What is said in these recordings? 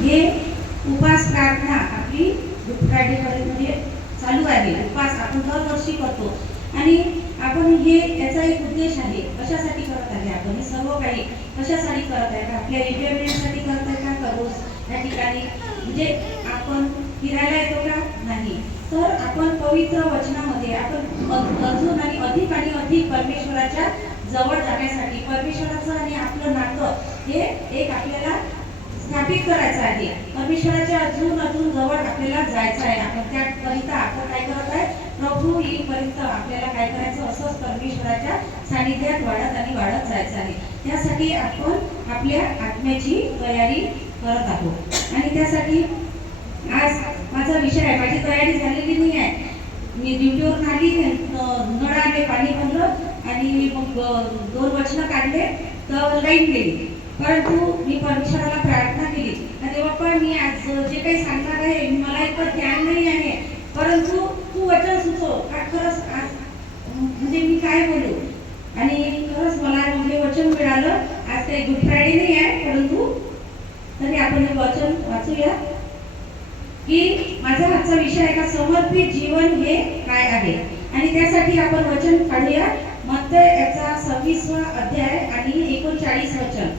हे उपास प्रार्थना आपली गुड फ्रायडेमध्ये चालू आहे. उपास आपण दरवर्षी करतो आणि आपण हे याचा एक उद्देश आहे. कशासाठी करत आहे आपण हे सर्व काही कशासाठी करत आहे का आपल्या एंटरटेनमेंटसाठी करत आहे का रोज या ठिकाणी म्हणजे आपण फिरायला येतो का नाही, तर आपण पवित्र वचनामध्ये आपण अजून आणि अधिक परमेश्वराच्या जवळ जाण्यासाठी परमेश्वराचं आणि आपलं नातं हे एक आपल्याला स्थापित करायचं आहे. परमेश्वराच्या अजून जवळ आपल्याला जायचं आहे. आपण त्याकरिता आपण काय करत आहे, प्रभू येईपर्यंत आपल्याला काय करायचं, असंच परमेश्वराच्या सानिध्यात वाढत जायचं आहे. त्यासाठी आपण आपल्या आत्म्याची तयारी करत आहोत आणि त्यासाठी आज माझा विषय आहे. माझी तयारी झालेली नाही आहे. मी ड्युटीवरून आली, नळ आले, पाणी भरलं आणि मग 2 वचनं काढले तर लाईन गेली. परंतु मी परमेश्वराला प्रार्थना केली, अरे बाप्पा मी आज जे काही सांगणार आहे मला इतकं ज्ञान नाही आहे, परंतु तू वचन सुचव का खरंच आज म्हणजे मी काय बोलू. आणि खरंच मला म्हणजे वचन मिळालं. आज काही गुड फ्रायडे नाही आहे, परंतु तरी आपण हे वचन वाचूया की माझा आजचा विषय आहे का समर्पित जीवन हे काय आहे. आणि त्यासाठी आपण वचन काढूया मत्तय याचा 26वा अध्याय आणि 39 वचन.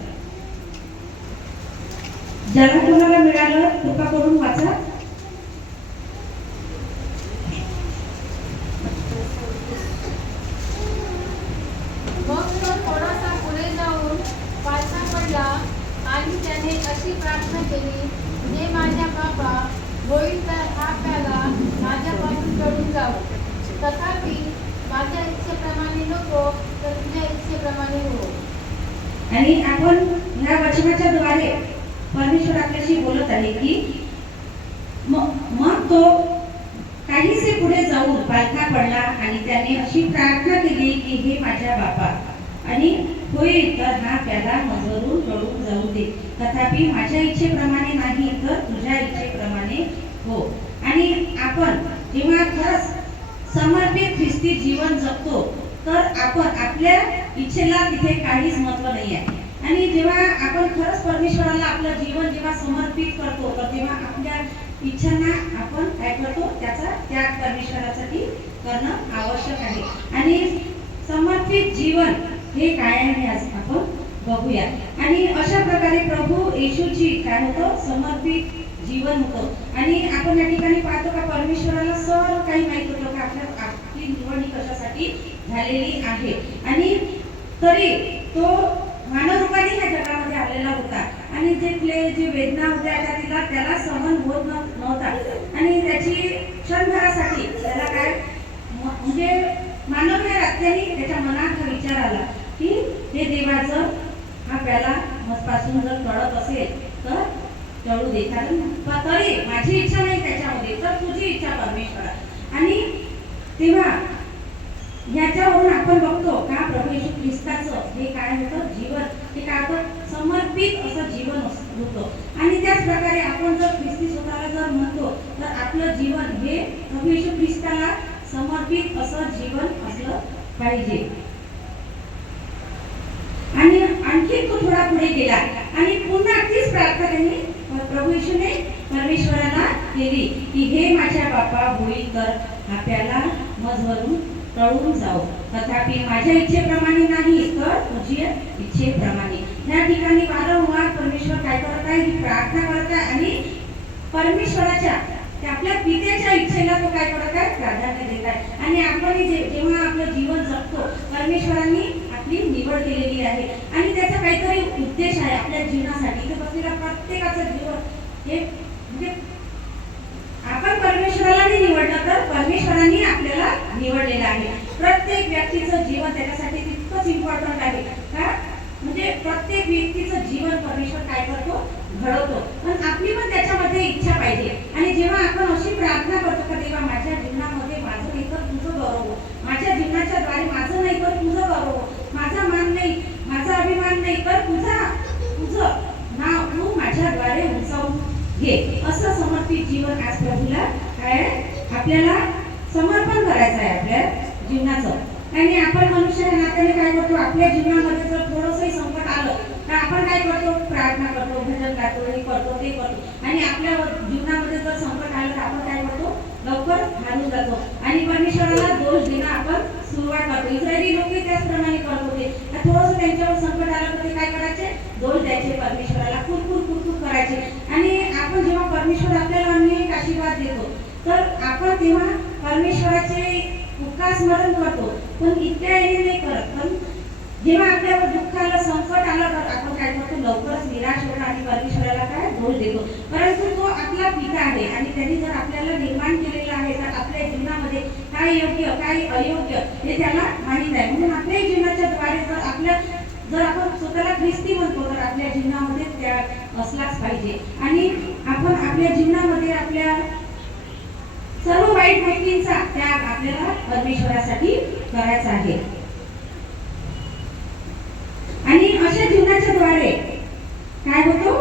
ज्याला कोणाला मिळालं कृपा करून वाचा. मग तो थोडासा पुढे जाऊन पालथा पडला आणि त्याने अशी प्रार्थना केली, हे माझ्या बाबा, होईल तर हा प्याला माझ्यापासून टळून जाऊ, तथापि माझ्या इच्छेप्रमाणे नको तर तुझ्या इच्छेप्रमाणे हो. आणि आपण या वचनाच्या द्वारे परमेश्वर आपल्याशी बोलत आहे की मग तो काहीसे पुढे जाऊन पालथा पडला आणि त्याने अशी प्रार्थना केली की हे माझ्या बाबा, आणि होईल तर हा प्याला माझवरून टळून जाऊ दे, तथापि माझ्या इच्छेप्रमाणे नाही तर तुझ्या इच्छेप्रमाणे हो. आणि आपण जेव्हा खरंच समर्पित ख्रिस्ती जीवन जगतो तर आपण आपल्या इच्छेला तिथे काहीच महत्त्व नाही आहे. आणि जेव्हा आपण खरंच परमेश्वराला आपलं जीवन जेव्हा समर्पित करतो तर तेव्हा आपल्या इच्छांना आपण काय करतो, त्याचा त्याग परमेश्वरासाठी करणं आवश्यक आहे. आणि समर्पित जीवन हे काय आहे आज आपण बघूया. आणि अशा प्रकारे प्रभू येशूची काय होतं, समर्पित जीवन होतं. आणि आपण या ठिकाणी पाहतो का परमेश्वराला सर्व काही माहित होतं का आपली निवड ही कशासाठी झालेली आहे. आणि तरी तो मानव रूपाने ह्या जगामध्ये आलेला होता आणि जे वेदना होत्या त्याला सहन होत नव्हता. आणि त्याची क्षणभरासाठी त्याला काय म्हणजे मानवी रात्याने त्याच्या मनात हा विचार आला की हे देवाचं हा प्याला मजपासून जर टळत असेल तर टळू दे, कारण तरी माझी इच्छा नाही त्याच्यामध्ये तर तुझी इच्छा परमेश्वरा. आणि तेव्हा याच्यावरून आपण बघतो का प्रभू येशू ख्रिस्ताचं हे काय होतं जीवन, हे काय होतं, समर्पित असं जीवन होतं. आणि त्याच प्रकारे आपण जर ख्रिस्ती स्वतःला जर म्हणतो तर आपलं जीवन हे प्रभू येशू ख्रिस्ताला समर्पित असं जीवन असलं पाहिजे. आणि आणखी तो थोडा पुढे गेला आणि पुन्हा तीच प्रार्थना त्यांनी प्रभू येशूने परमेश्वराला केली की हे माझ्या बापा, होईल तर हा प्याला मजवरून टळून जाऊ, तथापि माझ्या इच्छेप्रमाणे नाही तर तुझ्या इच्छेप्रमाणे. या ठिकाणी वारंवार परमेश्वर काय करत आहे, ही प्रार्थना करत आहे आणि परमेश्वराच्या आपल्या पित्याच्या इच्छेला तो काय करत आहे, प्राधान्य देत आहे. आणि आपण जेव्हा आपलं जीवन जगतो परमेश्वरांनी आपली निवड केलेली आहे आणि त्याचा काहीतरी उद्देश आहे आपल्या जीवनासाठी. इथे बसलेल्या प्रत्येकाचं जीवन हे म्हणजे आपण परमेश्वराला नाही निवडलं तर परमेश्वरांनी आपल्याला निवडलेलं आहे. प्रत्येक व्यक्तीचं जीवन त्याच्यासाठी तितकंच इम्पॉर्टंट आहे का, म्हणजे प्रत्येक व्यक्तीचं जीवन परमेश्वर काय करतो, घडवतो. पण आपली पण त्याच्यामध्ये इच्छा पाहिजे. आणि जेव्हा आपण अशी प्रार्थना करतो का देवा माझ्या जीवनामध्ये माझं नाही तर तुझं गौरव, माझ्या जीवनाच्या द्वारे माझं नाही तर तुझं गौरव, माझा मान नाही, माझा अभिमान नाही तर तुझं नाव तू माझ्याद्वारे उंचावून घे. असं समर्पित जीवन आज प्रभूला काय आपल्याला समर्पण करायचं आहे आपल्या जीवनाचं. आणि आपण मनुष्य नात्याने काय करतो, आपल्या जीवनामध्ये जर थोडंसंही संकट आलं तर आपण काय करतो, प्रार्थना करतो, भजन गातो, हे करतो ते करतो. आणि आपल्या जीवनामध्ये जर संकट आलं तर आपण काय करतो, लवकर हारून जातो आणि परमेश्वराला दोष देणं आपण सुरुवात करतो. इस्रायली लोक त्याचप्रमाणे करत होते. थोडंसं त्यांच्यावर संकट आलं तर ते काय करायचे, दोष द्यायचे परमेश्वराला, कुरकुर करायचे. आणि आपण जेव्हा परमेश्वर आपल्याला अनेक आशीर्वाद देतो तर आपण तेव्हा परमेश्वराचे उपकार स्मरण करतो, पण इतक्या याने नाही करत. पण जेव्हा आपल्यावर दुःख आलं, संकट आलं तर आपण काय करतो, लवकरच निराश होतो आणि परमेश्वराला काय दोष देतो. परंतु तो आपला पिता आहे आणि त्यांनी जर आपल्याला निर्माण केलेला आहे तर आपल्या जीवनामध्ये काय योग्य काय अयोग्य हे त्याला माहीत आहे. म्हणून आपल्या जीवनाच्या द्वारे जर आपण स्वतःला ख्रिस्ती म्हणतो तर आपल्या जीवनामध्ये त्या असलाच पाहिजे. आणि आपण आपल्या जीवनामध्ये आपल्या सर्व वाईट गोष्टींचा त्याग आपल्याला परमेश्वरासाठी करायचा आहे. आणि अशा जीवनाच्या द्वारे काय होतो,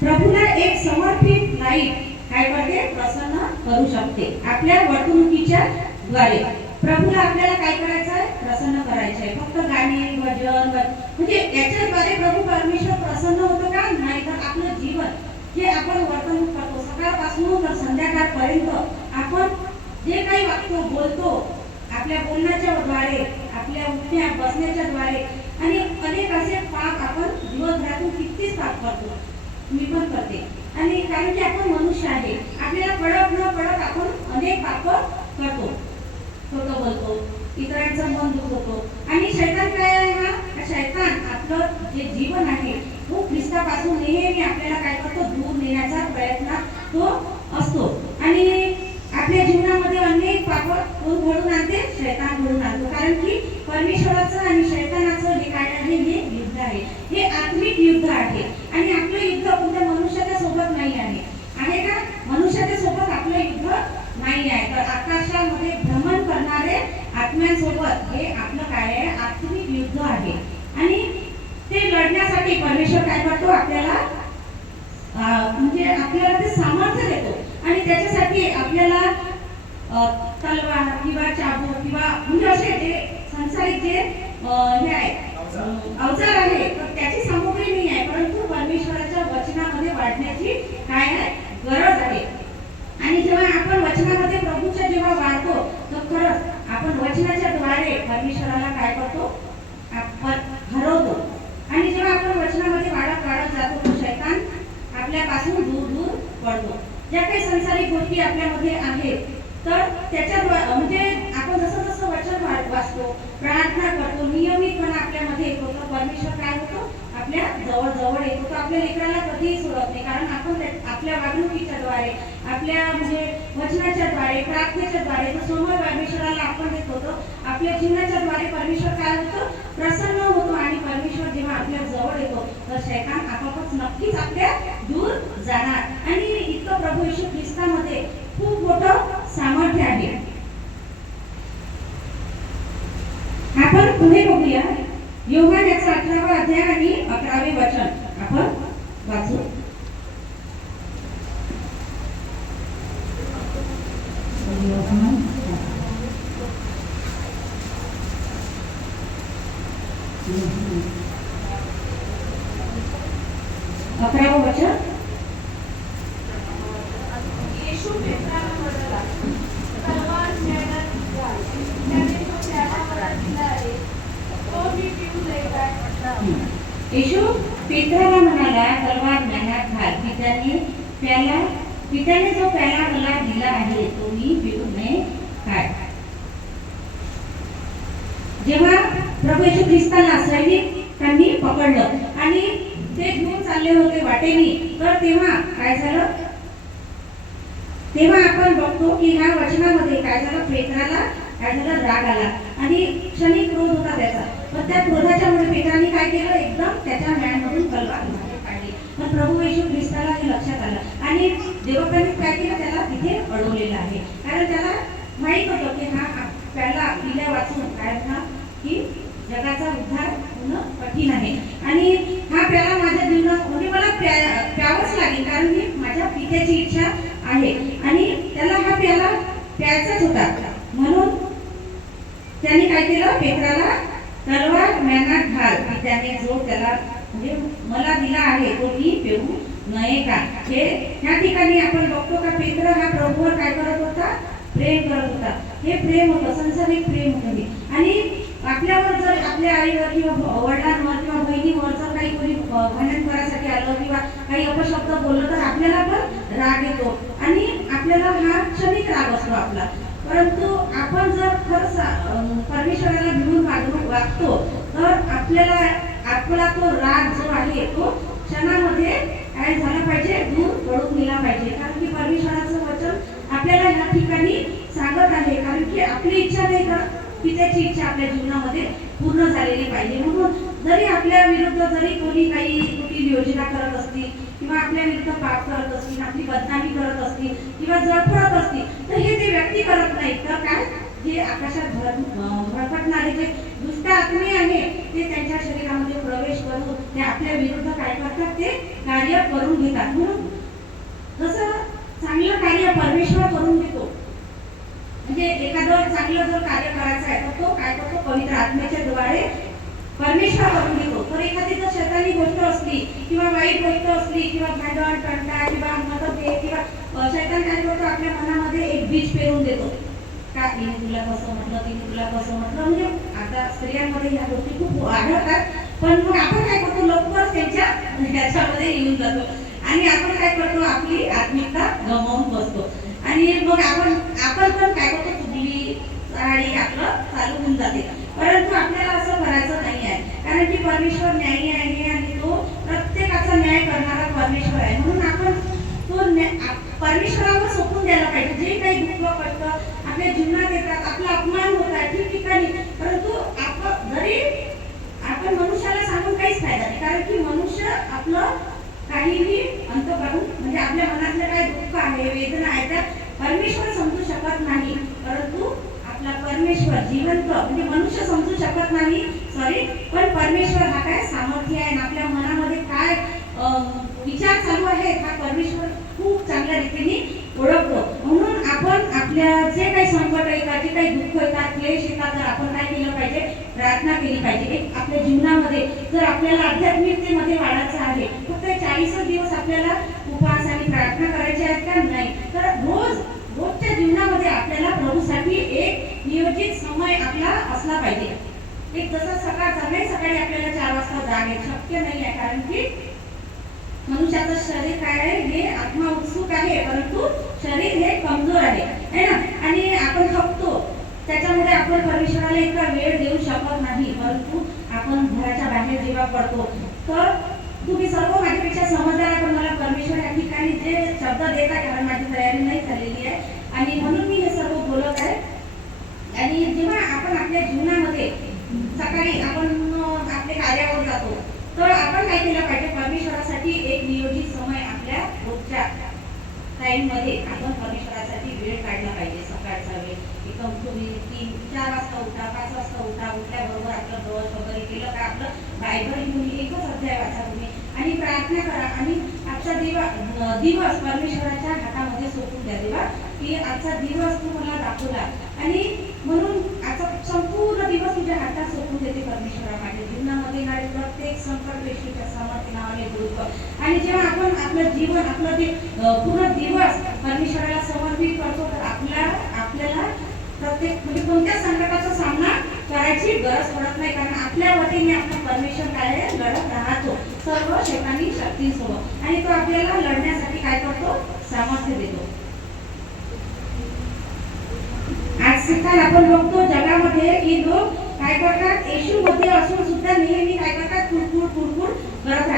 प्रभूला एक समर्पित लाईफ काय करते, प्रसन्न करू शकते. आपल्या वर्तणुकीच्या द्वारे प्रभूला आपल्याला काय करायचं आहे, प्रसन्न करायचं आहे. फक्त गाणे भजन म्हणजे याच्याद्वारे प्रभू परमेश्वर प्रसन्न होतो का, नाही तर आपलं जीवन जे आपण वर्तणूक करतो सकाळपासून तर संध्याकाळपर्यंत आपण जे काही वागतो बोलतो, आपल्या बोलण्याच्या द्वारे, आपल्या उठण्या बसण्याच्या द्वारे आणि अनेक असे पाप आपण दिवसभरातून कितीच पाप करतो. मी पण करते. आणि कारण की आपण मनुष्य आहे, आपल्याला कळत न कळत आपण अनेक पाप करतो, खोटं बोलतो, इतरांचं मन दुखवतो. आणि शैतान काय आहे, हा शैतान आपलं जे जीवन आहे तो ख्रिस्तापासून नेहमी आपल्याला काय करतो, दूर नेण्याचा प्रयत्न तो असतो. आणि आपल्या जीवनामध्ये अनेक पाप घडून आणते, शैतान घडून आणतो. कारण की परमेश्वराचं आणि शैतानाचं हे काय आहे, हे युद्ध आहे, हे आत्मिक युद्ध आहे. आणि आपलं युद्ध कोणत्या मनुष्याच्या सोबत नाही आहे का, मनुष्याच्या सोबत आपलं युद्ध नाही आहे, तर आकाशामध्ये भ्रमण करणारे आत्म्यांसोबत हे आपलं काय आहे, आत्मिक युद्ध आहे. आणि ते लढण्यासाठी परमेश्वर काय करतो, आपल्याला म्हणजे आपल्याला ते सामर्थ्य देतो. आणि त्याच्यासाठी आपल्याला तलवार किंवा चाबूक किंवा म्हणजे असे जे संसारिक जे हे आहे अवजार आहे, तर त्याची सामुग्री नाही आहे, परंतु परमेश्वराच्या वचनामध्ये वाढण्याची काय आहे, गरज आहे. आणि जेव्हा आपण वचनामध्ये प्रभूच्या जेव्हा वाढतो तर खरंच आपण वचनाच्या द्वारे परमेश्वराला काय करतो, आपण हरवतो. आणि जेव्हा आपण वचनामध्ये वाढत जातो तो शैतान आपल्यापासून दूर पडतो. ज्या काही संसारिक गोष्टी आपल्यामध्ये आहेत तर त्याच्या म्हणजे आपण जसं वचन वाचतो, प्रार्थना करतो, नियमितपणे आपल्यामध्ये येतो तर परमेश्वर काय होतो, आपल्या जवळ येतो. तो आपल्या लेकराला कधीही सोडत नाही, कारण आपण आपल्या वागणुकीच्या द्वारे, आपल्या म्हणजे वचनाच्या द्वारे, प्रार्थनेच्या द्वारे जो समोर परमेश्वराला आपण देत होतो, आपल्या जीवनाच्या द्वारे परमेश्वर काय होतो, प्रसन्न होतो. आणि परमेश्वर जेव्हा आपल्या जवळ येतो तर शैतान आपोआपच नक्कीच आपल्या दूर जाणार. आणि इतकं प्रभू येशू ख्रिस्तामध्ये खूप मोठं सामर्थ्य आहे. आपण पुढे बघूया, योहान याचा 18वा अध्याय आणि 11वे वचन आपण वाचू. अकरावं वचन, येशू पेत्राला म्हणाला, तलवार ज्ञानात घाल, त्याने तो प्याला मला दिला आहे, तो मी पिऊ नये काय. येशू पेत्राला म्हणाला, तलवार ज्ञानात घाल, पित्याने जो प्याला मला दिला आहे तो मी पिऊ नये काय. जेव्हा प्रभू येशू ख्रिस्ताला सैनिकांनी पकडलं आणि ते घेऊन चालले होते वाटेनी, तर तेव्हा काय झालं, तेव्हा आपण बघतो की ह्या वचनामध्ये काय झालं, पेत्राला काय झालं, राग आला आणि क्षणिक क्रोध होता त्याचा. पण त्या क्रोधाच्या मुळे पेत्राने काय केलं, एकदम त्याच्या मॅनमधून तलवार काढली. पण प्रभू येशू ख्रिस्ताला हे लक्षात आलं आणि देवकांनी काय केलं, त्याला तिथे अडवलेलं आहे. कारण त्याला माहित होतं की हा आपल्याला पिल्या वाचून काय ना की जगाचा उद्धार होणं कठीण आहे. आणि हा प्याला माझ्या जीवनात म्हणजे मला प्यावंच लागेल, कारण की माझ्या पित्याची इच्छा आहे आणि त्याला हा प्याला प्यायचाच होता. म्हणून त्यांनी काय केलं, पेत्राला तलवार मॅनात घाल, त्याने जो त्याला म्हणजे मला दिला आहे तो मी पिऊ नये का? हे ह्या ठिकाणी आपण बघतो का पेत्र हा प्रभूवर काय करत होता? प्रेम करत होता. हे प्रेम होतं, संसारिक प्रेम होतं हे. आणि आपल्यावर जर आपल्या आईवर किंवा वडिलांवर किंवा बहिणीवर जर काही कोणी भांडण करायसाठी आलं किंवा काही अपशब्द बोललं तर आपल्याला पण राग येतो आणि आपल्याला हा क्षणिक राग असतो आपला. परंतु आपण जर खरंच परमेश्वराला भिवून वागतो तर आपल्याला आपला तो राग जो आहे तो क्षणामध्ये काय झाला पाहिजे? दूर पडून गेला पाहिजे. कारण की परमेश्वराचं वचन आपल्याला या ठिकाणी सांगत आहे. कारण की आपली इच्छा नाही तर पित्याची इच्छा आपल्या जीवनामध्ये पूर्ण झालेली पाहिजे. म्हणून जरी आपल्या विरुद्ध जरी कोणी काही कुठली योजना करत असतील किंवा आपल्या विरुद्ध पाप करत असतील, आपली बदनामी करत असतील किंवा जळफळत असतील तर हे ते व्यक्ती करत नाहीत, तर काय जे आकाशात भरकटणारे जे दुष्ट आत्मे आहे ते त्यांच्या शरीरामध्ये प्रवेश करून ते आपल्या विरुद्ध काय करतात? ते कार्य करून घेतात. म्हणून जसं चांगलं कार्य परमेश्वर करून घेतो, म्हणजे एखादं चांगलं जर कार्य करायचं आहे तर तो काय करतो? पवित्र आत्म्याच्या द्वारे परमेश्वर करून घेतो. तर एखादी जर शैतानी गोष्ट असली किंवा वाईट गोष्ट असली किंवा भांडण तंटा किंवा मतभेद किंवा शैतान काय करतो? आपल्या मनामध्ये एक बीज पेरून देतो का तिने तुला कसं म्हटलं, तिने तुला कसं म्हटलं. म्हणजे आता स्त्रियांमध्ये ह्या गोष्टी खूप आढळतात. पण मग आपण काय करतो? लवकर त्यांच्या ह्याच्यामध्ये येऊन जातो आणि आपण काय करतो? आपली आत्मिकता गमावून बसतो आणि मग आपण पण काय करतो? चुगली आणि आपलं चालू होऊन जाते. परंतु आपल्याला असं करायचं नाही आहे. कारण की परमेश्वर न्यायी आहे आणि तो प्रत्येकाचा न्याय करणारा परमेश्वर आहे. म्हणून आपण तो परमेश्वरावर सोपून द्यायला पाहिजे. जे काही दुःख कष्ट आपल्या जीवनात येतात, आपला अपमान होत आहे ठिकठिकाणी, परंतु जरी आपण मनुष्याला सांगून काहीच फायदा नाही. कारण की मनुष्य आपलं काहीही अंतःकरून म्हणजे आपल्या मनातलं काय दुःख आहे, वेदना आहे त्या परमेश्वर समजू शकत नाही. परंतु आपला परमेश्वर जिवंत म्हणजे मनुष्य समजू शकत नाही पण परमेश्वर हा काय सामर्थ्य आहे. आपल्या मनामध्ये काय विचार चालू आहे हा परमेश्वर खूप चांगल्या रीतीने ओळखतो. म्हणून आपण आपल्या जे काही संकट येतात, जे काही दुःख येतात, क्लेश येतात, तर आपण काय केलं पाहिजे? प्रार्थना केली पाहिजे. एक आपल्या जीवनामध्ये जर आपल्याला आध्यात्मिकतेमध्ये वाढायचं आहे फक्त 40 दिवस आपल्याला उपवास आणि प्रार्थना करायची आहेत का? नाही. तर रोजच्या जीवनामध्ये आपल्याला प्रभूसाठी एक नियोजित समय आपला असला पाहिजे. एक जसं सकाळचा नाही, सकाळी आपल्याला 4 वाजता जाग येत शक्य नाही आहे. कारण की मनुष्याचं शरीर काय आहे? हे आत्मा उत्सुक आहे परंतु शरीर हे कमजोर आहे ना. आणि आपण थकतो, त्याच्यामुळे आपण परमेश्वराला इतका वेळ देऊ शकत नाही. परंतु आपण घराच्या बाहेर जेव्हा पडतो तर तुम्ही सर्व माझ्यापेक्षा समजदार आहे. पण मला परमेश्वर या ठिकाणी जे शब्द देत आहे, कारण माझी तयारी नाही झालेली आहे आणि म्हणून मी हे सर्व बोलत आहे. आणि जेव्हा आपण आपल्या जीवनामध्ये सकाळी आपण आपल्या कार्यावर जातो तर आपण काय केलं पाहिजे? परमेश्वरासाठी एक नियोजित समय आपल्या रोजच्या टाइममध्ये आपण परमेश्वरासाठी वेळ काढला पाहिजे. सकाळचा वेळ एकदम तुम्ही 3-4 वाजता उठा, 5 वाजता उठा. उठल्याबरोबर आपलं ब्रश वगैरे केलं का आपलं बायबल घेऊन एकच अध्याय वाचा तुम्ही आणि प्रार्थना करा आणि आजचा दिवस परमेश्वराच्या हातामध्ये सोडून द्या. देवा की आजचा दिवस तू मला दाखवला आणि म्हणून आजचा संपूर्ण दिवस तुझ्या हातात सोडून देते परमेश्वरा. माझ्या जीवनामध्ये येणारे प्रत्येक संकट येशूच्या सामर्थ्य नावाने दूर कर. आणि जेव्हा आपण आपलं जीवन आपलं ते पूर्ण दिवस परमेश्वराला समर्पित करतो तर आपल्याला प्रत्येक म्हणजे कोणत्या संकटाचा सामना करायची गरज पडत नाही. कारण आपल्या वतीने आपण परमेश्वर काय लढत राहतो सर्व शैतानी शक्तींसोबत आणि तो आपल्याला लढण्यासाठी काय करतो? सामर्थ्य देतो. आजकाल आपण बघतो जगामध्ये की लोक काय करतात? येशू मध्ये असून सुद्धा नेहमी काय करतात? कुडकुड करत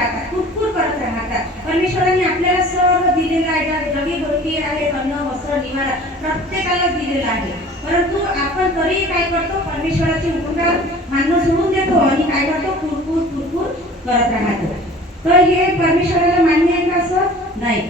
राहतात. परमेश्वराने आपल्याला सर्व दिलेलं आहे. जगी गोष्टी आहेत, अन्न वस्त्र निवारा प्रत्येकाला दिलेलं आहे. परंतु आपण तरी काय करतो? परमेश्वराची उपकार मानणं सोडून देतो आणि काय करतो? कुडकुड करत राहतो. तर हे परमेश्वराला मान्य आहे का? असं नाही.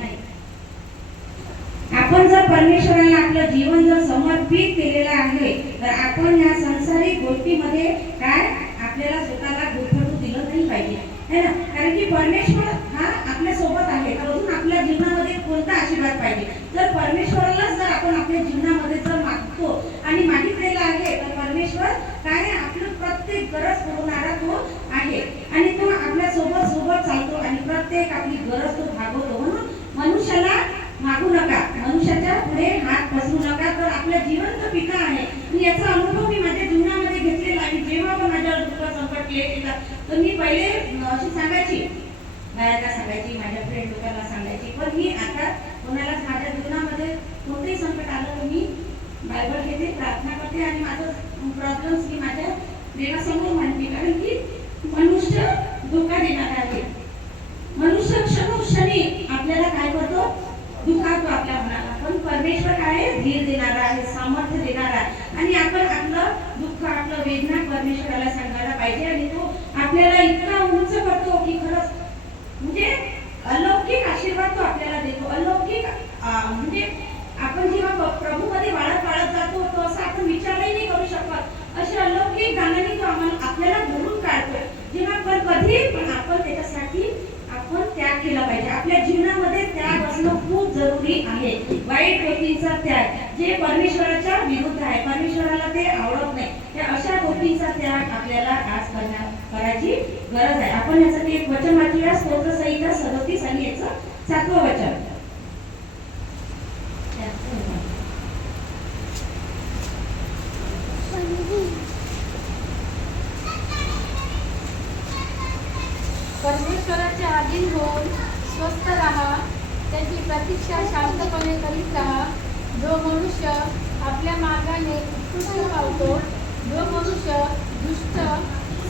आपण जर परमेश्वराला आपलं जीवन जर समर्पित केलेलं आहे तर आपण या संसारिक गोष्टीमध्ये काय आपल्याला स्वतःला गुरफटू दिलं नाही पाहिजे है ना. कारण की परमेश्वर हा आपल्या सोबत आहे. तर अजून आपल्या जीवनामध्ये कोणता आशीर्वाद पाहिजे? जर परमेश्वराला जर आपण आपल्या जीवनामध्ये जर मागतो आणि मागितलेलं आहे तर परमेश्वर काय आपलं प्रत्येक गरज पुरवणारा तो आहे आणि तो आपल्या सोबत सोबत चालतो आणि प्रत्येक आपली गरज तो भागवतो. म्हणून मनुष्याला मागू नका, मनुष्याच्या पुढे हात पसरू नका. तर आपला जिवंत पिता आहे. मी याचा अनुभव मी माझ्या जीवनामध्ये घेतलेला आहे. जेव्हा पण माझ्यावर दुःख संकट येतात तर मी पहिले अशी सांगायची, बाहेरला सांगायची, माझ्या फ्रेंड लोकांना सांगायची. पण मी आता कोणालाच माझ्या जीवनामध्ये कोणतेही संकट आलं तर मी बायबल घेते, प्रार्थना करते आणि माझं प्रॉब्लेम्स मी माझ्या देवासमोर मांडते. कारण की मनुष्य धोका देणारा आहे. मनुष्य क्षणोक्षणी आपल्याला काय करतो, दुखावतो आपल्या मनाला. पण परमेश्वर काय आहे, धीर देणारा आहे, सामर्थ्य देणारा आहे. आणि आपण आपलं दुःख, आपलं वेदना परमेश्वराला सांगायला पाहिजे आणि तो आपल्याला इतका उंच करतो की खरंच म्हणजे अलौकिक आशीर्वाद तो आपल्याला देतो. अलौकिक म्हणजे आपण जेव्हा प्रभूमध्ये वाढत वाढत जातो तो असं आपण विचारही नाही करू शकत. असे अलौकिक गाण्याने तो आपल्याला भरून काढतो. जेव्हा पण कधी पण आपण त्याच्यासाठी आपण त्याग केला पाहिजे. आपल्या जीवनामध्ये त्याग असणं खूप जरुरी आहे. वाईट गोष्टींचा त्याग जे परमेश्वराच्या विरुद्ध आहे, परमेश्वराला ते आवडत नाही, त्या अशा गोष्टींचा त्याग आपल्याला आज करायची गरज आहे. आपण यासाठी एक वचन वाचूया, स्तोत्र संहिता 37 आणि याचं 7वं वचन. परमेश्वराचे अधीन होऊन स्वस्थ राहा, त्याची प्रतीक्षा शांतपणे करीत राहा. जो मनुष्य आपल्या मार्गाने उत्कृष्ट पावतो, जो मनुष्य दुष्ट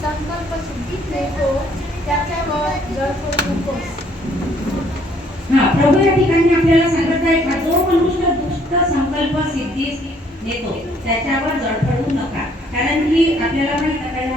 संकल्प सिद्धीत नेतो, त्याच्यावर जळ पडू नकोस. प्रभू या ठिकाणी आपल्याला सांगत आहे का जो मनुष्य दुष्ट संकल्प सिद्धीस नेतो त्याच्यावर जळ पडू नका. कारण की आपल्याला माहित आहे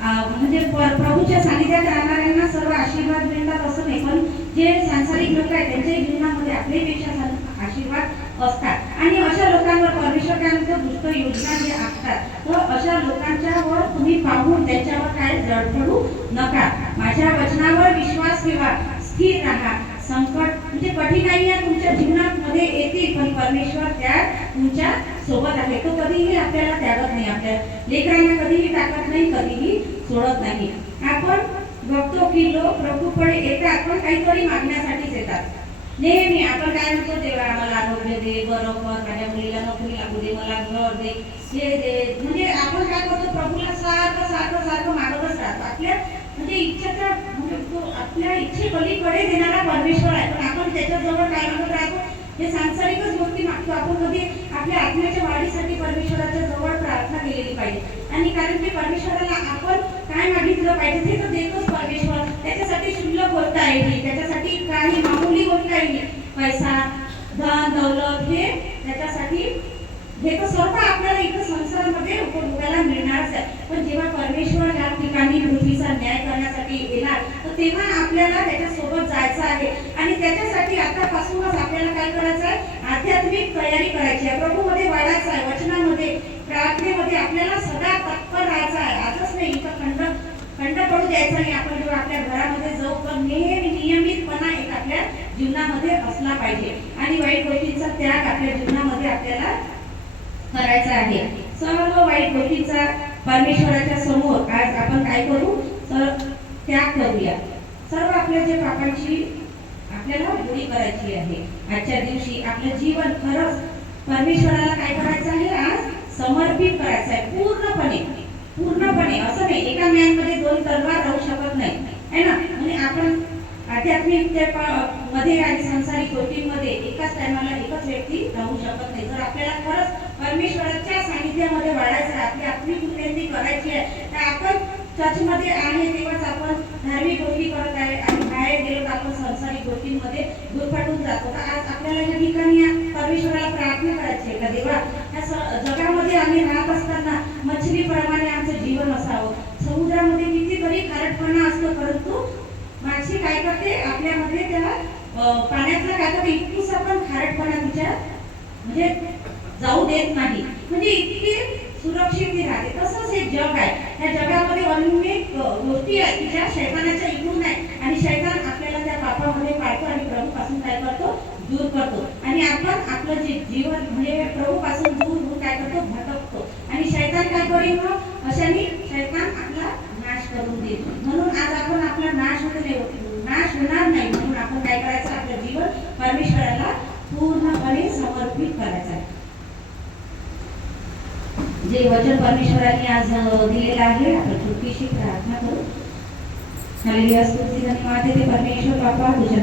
म्हणजे प्रभूच्या सानिध्यात राहणाऱ्यांना सर्व आशीर्वाद मिळतात असं नाही, पण जे सांसारिक लोक आहेत त्यांच्या जीवनामध्ये आपल्यापेक्षा आशीर्वाद असतात. आणि अशा लोकांवर परमेश्वर काय म्हणतो, दुष्ट योजना जे आखतात तर अशा लोकांच्यावर तुम्ही पाहून त्यांच्यावर काय जड पडू नका. माझ्या वचनावर विश्वास ठेवा, स्थिर राहा. संकट म्हणजे कठीणाई तुमच्या जीवनामध्ये येतील, पण परमेश्वर त्या तुमच्या सोबत आहे. तो कधीही आपल्याला त्यागत नाही, आपल्या लेकरांना कधीही टाकत नाही, कधीही सोडत नाही. आपण बघतो की लोक प्रभूकडे येतात पण काहीतरी मागण्यासाठीच येतात. नेहमी आपण काय म्हणतो, देवा आम्हाला आरोग्य दे, बरोबर माझ्या मुलीला नोकरी लागू दे, मला घर दे, हे दे. म्हणजे आपण काय करतो, प्रभूला सारखं सारखं सारखं मागतच राहतो. आपल्या म्हणजे इच्छेचा आपल्या इच्छेपलीकडे देणारा परमेश्वर आहे, पण आपण त्याच्याजवळ काय मागत राहतो, हे सांसारिकच गोष्टी मागतो. आपण कधी आपल्या आत्म्याच्या वाढीसाठी परमेश्वराच्या जवळ प्रार्थना केलेली पाहिजे. आणि कारण की परमेश्वराला आपण काय मागितलं पाहिजे ते तर देतोच परमेश्वर. त्याच्यासाठी क्षुल्लक गोष्ट आहे ही, त्याच्यासाठी काही मामूली गोष्ट आहे, पैसा धन दौलत हे त्याच्यासाठी हे तर सर्व आपल्याला इथं संसारामध्ये उपभोगायला मिळणारच आहे. पण जेव्हा परमेश्वर या ठिकाणी पृथ्वीचा न्याय करण्यासाठी येणार तर तेव्हा आपल्याला त्याच्यासोबत जायचं आहे. आणि त्याच्यासाठी आतापासूनच आपल्याला काय करायचं आहे, आध्यात्मिक तयारी करायची आहे, प्रभूमध्ये वाढायचं आहे, वचनामध्ये प्रार्थनेमध्ये आपल्याला सदा तत्पर राहायचं आहे. आजच नाही, इथं खंड पडू द्यायचा नाही. आपण जेव्हा आपल्या घरामध्ये जाऊ तर नेहमी नियमितपणा एक आपल्या जीवनामध्ये असला पाहिजे. आणि वाईट गोष्टींचा त्याग आपल्या जीवनामध्ये आपल्याला करायचा आहे. सर्व वाईट गोष्टींचा परमेश्वराच्या समोर आज आपण काय करू, तर त्याग करूया. सर्व आपल्या जे पापांची आपल्याला होळी करायची आहे. आजच्या दिवशी आपलं जीवन खरंच परमेश्वराला काय करायचं आहे, आज समर्पित करायचं आहे पूर्णपणे. पूर्णपणे असं नाही एका मॅनमध्ये दोन तलवार राहू शकत नाही, है ना. म्हणजे आपण आध्यात्मिकतेमध्ये आणि सांसारिक गोष्टींमध्ये एकाच टायमाला एकच व्यक्ती राहू शकत नाही. जर आपल्याला खरंच परमेश्वराच्या सानिध्यामध्ये वाढायचं आहे, आपली आत्मिक उन्नती करायची आहे, तर आपण चर्चमध्ये आहे तेव्हाच आपण धार्मिक गोष्टी करत आहे आणि बाहेर गेलो तर आपण सांसारिक गोष्टींमध्ये गुरफटून जातो. तर आज आपल्याला या ठिकाणी परमेश्वराला प्रार्थना करायची आहे का, देवा या जगामध्ये आम्ही राहत असताना मछलीप्रमाणे आमचं जीवन असावं. समुद्रामध्ये कितीतरी खारटपणा असतो, परंतु माशी काय करते, आपल्यामध्ये त्या पाण्यातला काय करते, इतकुसा पण खारटपणा तिच्या म्हणजे जाऊ देत नाही, म्हणजे इतकी सुरक्षित राहते. तसंच हे जग आहे, या जगामध्ये अनेक गोष्टी आहेत की ज्या शैतानाच्या इकडून आहे आणि शैतान आपल्याला त्या पापामध्ये पाडतो आणि प्रभूपासून काय करतो, दूर करतो आणि आपण आपलं जे जीवन म्हणजे प्रभूपासून दूर होऊन काय करतो, भटकतो आणि शैतान काय करेल मग अशाने शैतान आपला नाश करून देईल. म्हणून आज आपण आपला नाश होणार नाही म्हणून आपण काय करायचं, आपलं जीवन परमेश्वराला पूर्णपणे समर्पित करायचं आहे. जे वचन परमेश्वराने आज दिलेलं आहे, आपण छोटीशी प्रार्थना करू. हालेलुया, स्तुती धन्यवाद देते परमेश्वर बापा तुझ्या